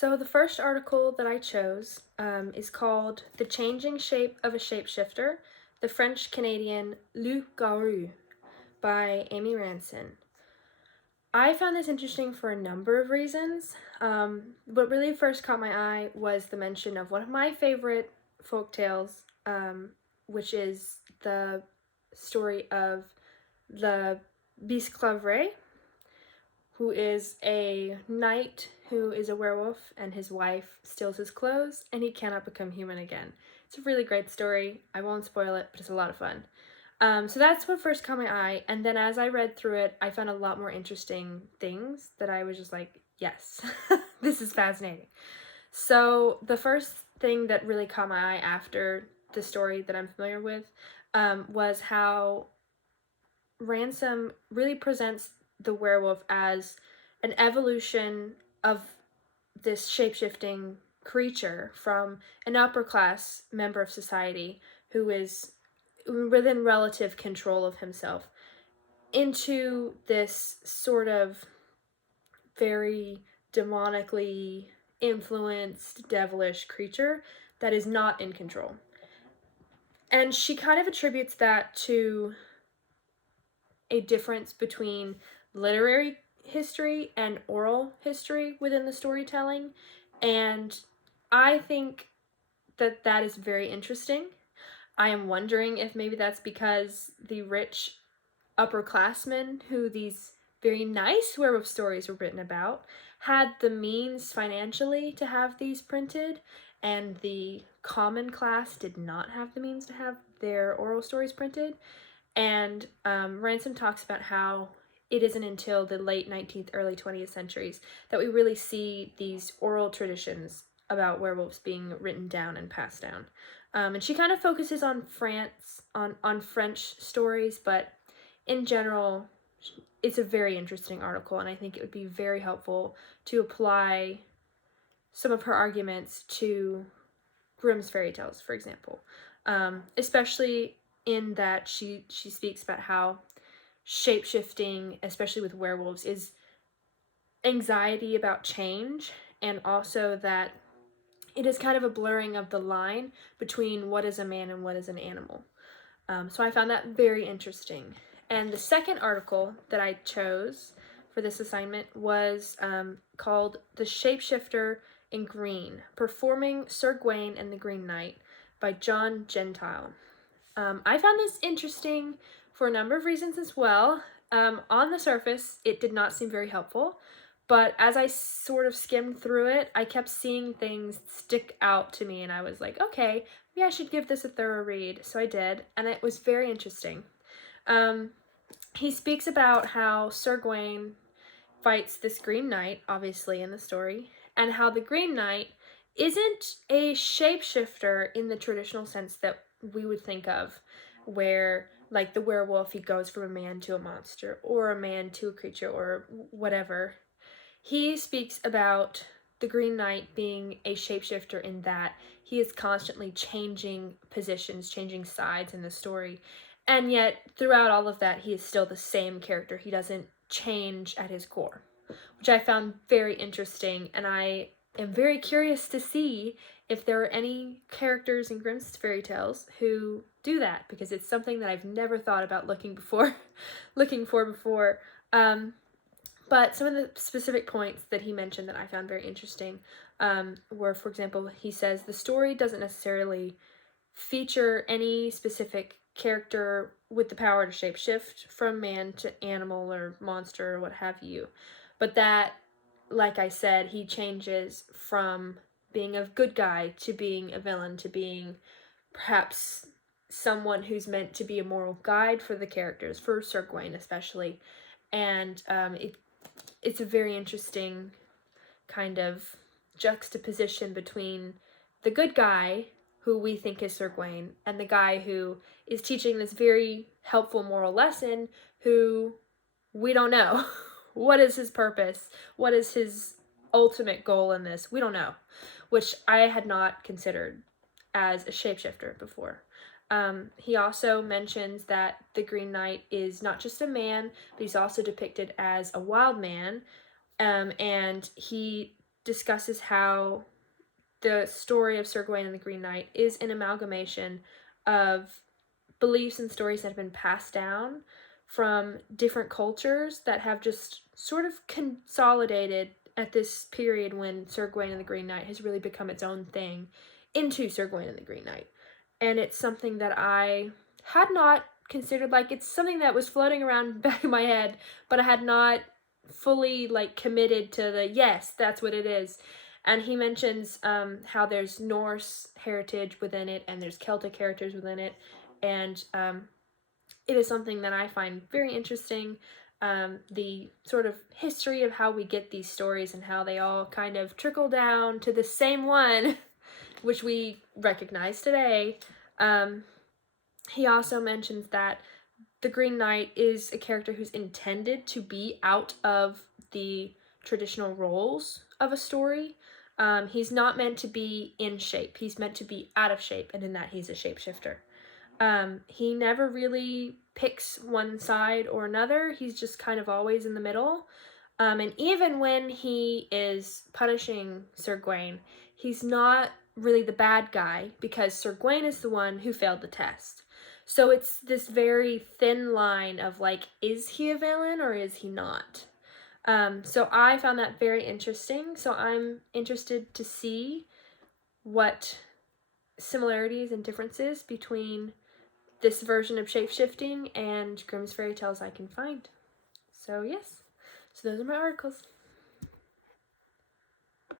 So the first article that I chose is called The Changing Shape of a Shapeshifter, the French-Canadian Loup-Garou by Amy Ranson. I found this interesting for a number of reasons. What really first caught my eye was the mention of one of my favorite folk tales, which is the story of the Bisclavret, who is a knight who is a werewolf, and his wife steals his clothes and he cannot become human again. It's a really great story. I won't spoil it, but it's a lot of fun. So that's what first caught my eye, and then as I read through it, I found a lot more interesting things that I was just like, yes, this is fascinating. So the first thing that really caught my eye after the story that I'm familiar with was how Ransom really presents the werewolf as an evolution of this shape-shifting creature from an upper class member of society who is within relative control of himself into this sort of very demonically influenced devilish creature that is not in control. And she kind of attributes that to a difference between literary history and oral history within the storytelling, and I think that that is very interesting. I am wondering if maybe that's because the rich upperclassmen who these very nice werewolf stories were written about had the means financially to have these printed, and the common class did not have the means to have their oral stories printed. And Ransom talks about how it isn't until the late 19th, early 20th centuries that we really see these oral traditions about werewolves being written down and passed down. And she kind of focuses on France, on French stories, but in general, it's a very interesting article, and I think it would be very helpful to apply some of her arguments to Grimm's fairy tales, for example, especially in that she speaks about how shape-shifting, especially with werewolves, is anxiety about change, and also that it is kind of a blurring of the line between what is a man and what is an animal. So I found that very interesting. And the second article that I chose for this assignment was called The Shapeshifter in Green, Performing Sir Gawain and the Green Knight by John Gentile. I found this interesting for a number of reasons as well. On the surface, it did not seem very helpful, but as I sort of skimmed through it, I kept seeing things stick out to me, and I was like, okay, maybe I should give this a thorough read. So I did, and it was very interesting. He speaks about how Sir Gawain fights this Green Knight, obviously in the story, and how the Green Knight isn't a shapeshifter in the traditional sense that we would think of, where like the werewolf, he goes from a man to a monster, or a man to a creature, or whatever. He speaks about the Green Knight being a shapeshifter in that he is constantly changing positions, changing sides in the story, and yet throughout all of that, he is still the same character. He doesn't change at his core, which I found very interesting, and I am very curious to see if there are any characters in Grimm's fairy tales who do that, because it's something that I've never thought about looking for before. But some of the specific points that he mentioned that I found very interesting were, for example, he says the story doesn't necessarily feature any specific character with the power to shapeshift from man to animal or monster or what have you, but that, like I said, he changes from being a good guy to being a villain to being perhaps someone who's meant to be a moral guide for the characters, for Sir Gawain especially. And it's a very interesting kind of juxtaposition between the good guy, who we think is Sir Gawain, and the guy who is teaching this very helpful moral lesson, who we don't know. What is his purpose? What is his ultimate goal in this? We don't know, which I had not considered as a shapeshifter before. He also mentions that the Green Knight is not just a man, but he's also depicted as a wild man, and he discusses how the story of Sir Gawain and the Green Knight is an amalgamation of beliefs and stories that have been passed down from different cultures that have just sort of consolidated at this period when Sir Gawain and the Green Knight has really become its own thing into Sir Gawain and the Green Knight. And it's something that I had not considered. Like, it's something that was floating around back in my head, but I had not fully like committed to the yes, that's what it is. And he mentions how there's Norse heritage within it and there's Celtic characters within it, and it is something that I find very interesting. The sort of history of how we get these stories and how they all kind of trickle down to the same one, which we recognize today. He also mentions that the Green Knight is a character who's intended to be out of the traditional roles of a story. He's not meant to be in shape. He's meant to be out of shape, and in that he's a shapeshifter. He never really picks one side or another. He's just kind of always in the middle. And even when he is punishing Sir Gawain, he's not really the bad guy because Sir Gawain is the one who failed the test. So it's this very thin line of like, is he a villain or is he not? So I found that very interesting. So I'm interested to see what similarities and differences between this version of shapeshifting and Grimm's fairy tales I can find. So yes, so those are my articles.